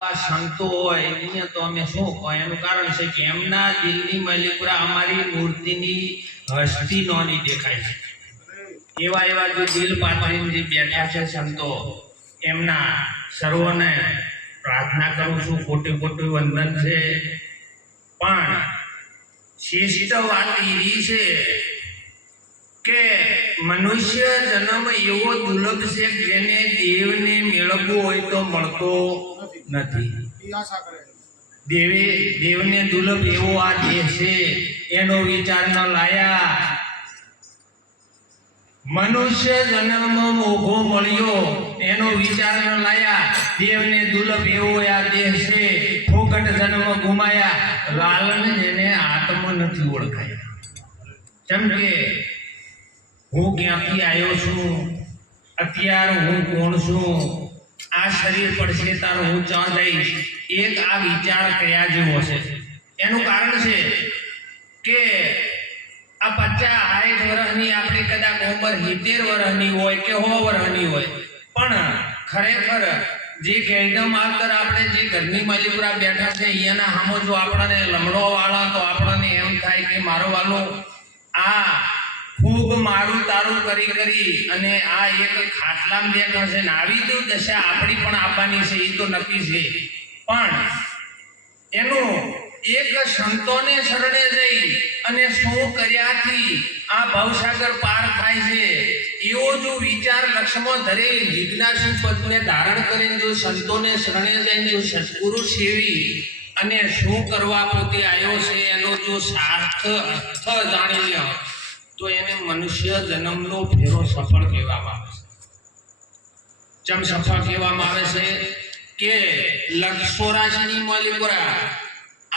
સંતો હોય એને તો અમે શું કહો એનું કારણ છે કે એમના દિલની મલિપુરા અમારી મૂર્તિની હસ્તી નોની દેખાય છે. એવા એવા જો દિલ પાથરીને જે બેઠા છે સંતો, એમના સર્વને પ્રાર્થના કરું છું. કોટી કોટી વંદન છે. પણ શ્રેષ્ઠ વાત એવી છે કે મનુષ્ય જન્મ એવો દુર્લભ છે જેને દેવને મેળવવો હોય તો મળતો નથી. દેવને દુર્લભ એવો આ દેહ છે, એનો વિચાર ન લાયા. મનુષ્ય જન્મ મોઘો મળ્યો, એનો વિચાર ન લાયા. દેવને દુર્લભ એવો આ દેહ છે, ફોકટ જન્મ ગુમાયા. લાલન જેને આત્મ નથી ઓળખાયા. જેમ કે હું ક્યાંથી આવ્યો છું, અત્યારે હું કોણ છું, આ શરીર પડશે તારો હું ચાં જઈશ, એક આ વિચાર કયા જેવો છે. એનું કારણ છે કે આ 50-60 વર્ષની આપણી કદાચ ઉંમર 70 વર્ષની હોય કે 100 વર્ષની હોય, પણ ખરેખર જે ગેડમ આગળ આપણે જે ઘરની માલિપુરા બેઠા છે અહીંયાના સામો જો આપણને લમડો વાળા તો આપણને એમ થાય કે મારો વાલો આ ખૂબ મારું તારું કરી કરી અને આ એક ખાટલામાં બેઠા છે ને આવી તો દશા આપણી પણ આપવાની છે એ તો નક્કી છે. પણ એનું એક સંતોને શરણે જઈ અને શું કર્યાથી આ ભવસાગર પાર થાય છે એવો જો વિચાર લક્ષ્યમાં ધરે જિજ્ઞાસુ પદને ધારણ કરીને જો સંતોને શરણે જઈને જો સત્પુરુષ સેવી અને શું કરવા પોતે આવ્યો છે એનો જો સાર્થ અર્થ જાણી લે તો એને મનુષ્ય જન્મનો ફેરો સફળ કહેવામાં આવે છે. ચમ સફળ કહેવામાં આવે છે કે લક્ષોરાશની માલિપુરા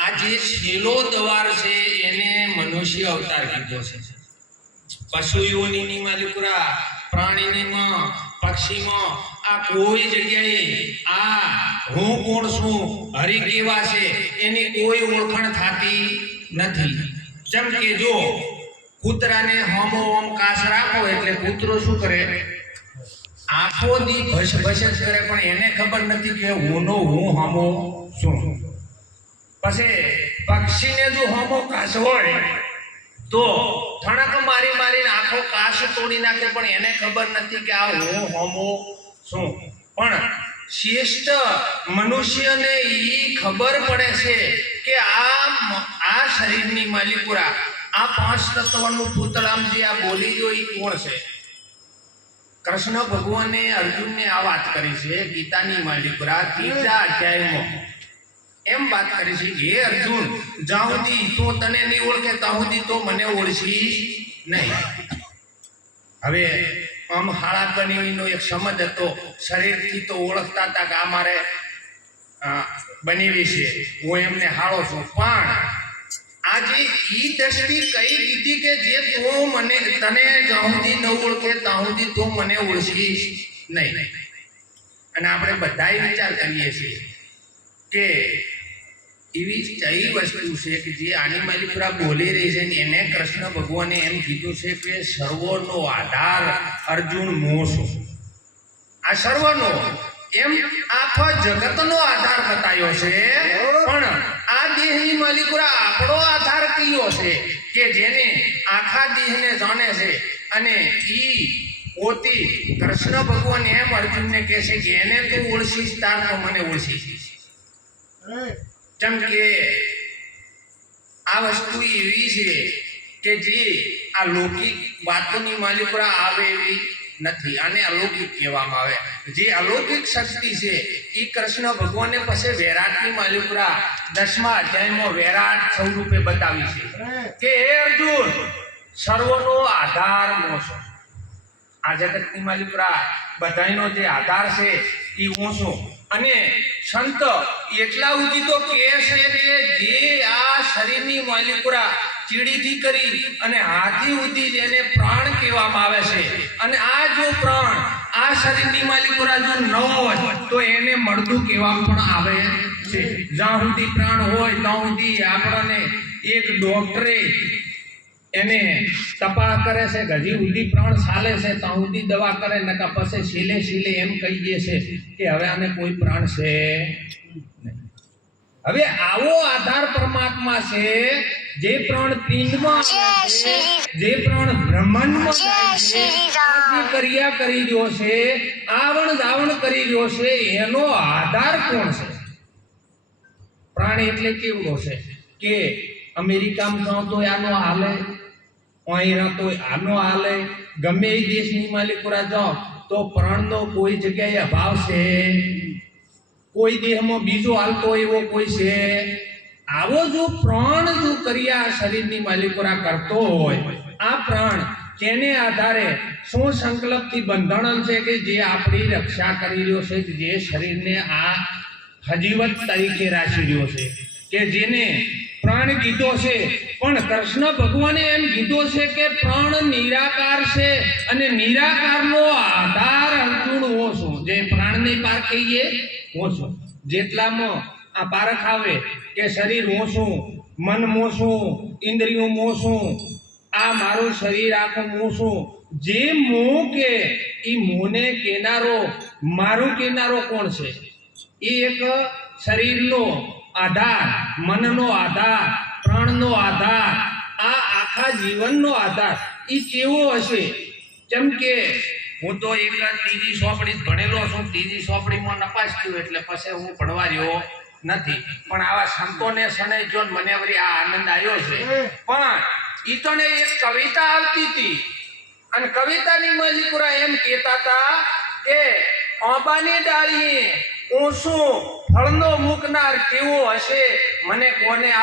આ જે છેલ્લો દ્વાર છે એને મનુષ્ય અવતાર કીધો છે. પશુ યોનિની માલિપુરા પ્રાણીનીમાં પક્ષીમાં આ કોઈ જગ્યાએ આ હું કોણ છું હરિ કેવા છે એની કોઈ ઓળખાણ થતી નથી. જેમ કે જો કૂતરાને હોમો ઓમ કાસ રાખો એટલે કૂતરો શું કરે, આખો દી ભસ ભસ જ કરે, પણ એને ખબર નથી કે હુંનો હું હોમો છું. પછી પક્ષીને જો હોમો કાસ હોય તો થણક મારી મારીને આખો કાસ તોડી નાખે, પણ એને ખબર નથી કે આ હું હોમો છું. પણ શ્રેષ્ઠ મનુષ્યને એ ખબર પડે છે કે આ શરીરની માલિપુરા આ 5 તત્વનું પૂતળામ જે આ બોલી જો એ કોણ છે. કૃષ્ણ ભગવાને અર્જુનને આ વાત કરી છે ગીતાની માલિપુરા 3જા અધ્યાયમાં એમ વાત કરી છે કે હે અર્જુન, જ્યાં સુધી તો તને નહીં ઓળખે ત્યાં સુધી તો મને ઓળખી નહીં. હવે આમ હાળા બનીનો એક સમજ હતો, શરીરથી તો ઓળખતા હતા કે આ મારે બનેવી છે, હું એમને હાળો છું. પણ આજે ઈ દ્રષ્ટિ કઈ કીધી કે જે તું મને તને જ્યાં સુધી ન ઓળખે ત્યાં સુધી તું મને ઓળખીશ નહીં. અને આપણે બધાએ વિચાર કરીએ છીએ કે એવી કઈ વસ્તુ છે કે જે આની માલિપુરા બોલી રહી છે ને એને કૃષ્ણ ભગવાને એમ કીધું છે કે સર્વનો આધાર અર્જુન મોહ છું. આ સર્વનો એમ આખા જગતનો આધાર બતાવ્યો છે, પણ આ દેહની માલિકુરા આપણો આધાર કયો છે કે જેને આખા દેહને જાણે છે. અને ઈ પોતી કૃષ્ણ ભગવાન એમ અર્જુનને કહે છે કે એને તું ઓળખીશ તાર તો મને ઓળખીશ. જેમ કે આ વસ્તુ એવી છે કે જે આ લૌકિક વાતોની માલિકુરા આવે એવી નથી, આને અલૌકિક કહેવામાં આવે. જે અલૌકિક શક્તિ છે એ કૃષ્ણ ભગવાને પછી વૈરાટની માલિકુરા 10મા અધ્યાયમાં વૈરાટ સ્વરૂપે બતાવી છે કે હે અર્જુન, સર્વનો આધાર મોસો. આ જગતની માલિકુરા બધાનો જે આધાર છે એ ઓછો. અને સંત એટલા સુધી તો કહે છે કે જે આ શરીરની માલિકુરા ચીડીથી કરી અને હાથી સુધી જેને પ્રાણ કહેવામાં આવે છે, અને આ જો પ્રાણ આ શરીરની માલિકુરા જો ન હોય તો એને મળતું કહેવામાં પણ આવે છે. જ્યાં સુધી પ્રાણ હોય ત્યાં સુધી આપણને એક ડોક્ટરે એને તપાસ કરે છે, હજી સુધી પ્રાણ ચાલે છે ત્યાં સુધી દવા કરે, નકા પછી છેલ્લે એમ કહી દે છે કે હવે આને કોઈ પ્રાણ છે હવે આવો આધાર પરમાત્મા છે, જે પ્રાણ પિંડમાં આવે છે, જે પ્રાણ બ્રહ્માંડમાં જાય છે, આ જે ક્રિયા કરી રહ્યો છે, આવણ જાવણ કરી રહ્યો છે, એનો આધાર કોણ છે? પ્રાણ એટલે કેવડો છે કે અમેરિકામાં જાઓ તો આનો હાલે, અહીં તો આનો હાલે, ગમે એ દેશની માલિકોરા જાઓ તો પ્રાણનો કોઈ જગ્યાએ અભાવ છે? કોઈ દેહમાં બીજો હાલતો એવો કોઈ છે? આવો જો પ્રાણ જો ક્રિયા શરીરની માલિકોરા કરતો હોય, આ પ્રાણ કેને આધારે શું સંકલ્પથી બંધાણેલ છે કે જે આપણી રક્ષા કરી રહ્યો છે, જે શરીરને આ હજીવત તરીકે રાખી રહ્યો છે, કે જેને પ્રાણ કીધો છે, પણ કૃષ્ણ ભગવાને એમ કીધો છે કે પ્રાણ નિરાકાર છે અને નિરાકારનો આધાર અર્જુન હું છું. જે પ્રાણની પાર કહીએ હું છું, જેટલામાં આ પારખ આવે કે શરીર હું છું, મન હું છું, ઇન્દ્રિયો હું છું, આ મારું શરીર આખું હું છું, જે મોહ કે એ મોને કેનારો મારું કેનારો કોણ છે? એ એક શરીરનો આધાર, મનનો આધાર, પ્રાણનો આધાર, આ આખા જીવનનો આધાર એ કેવો હશે? જેમ કે હું તો એક ત્રીજી સોપડી ભણેલો છું, ત્રીજી સોપડીમાં નપાસ થયું એટલે પછી હું ભણવા રહ્યો નથી, પણ આવા સંતોને સને જો મને વળી આ આનંદ આવ્યો છે. પણ ઈ તો ને એક કવિતા આવતી હતી અને કવિતાની મજકુરા એમ કહેતા હતા કે આંબાની ડાળીએ ઊંસું ફળનો મૂકનાર કેવો હશે, મને કોને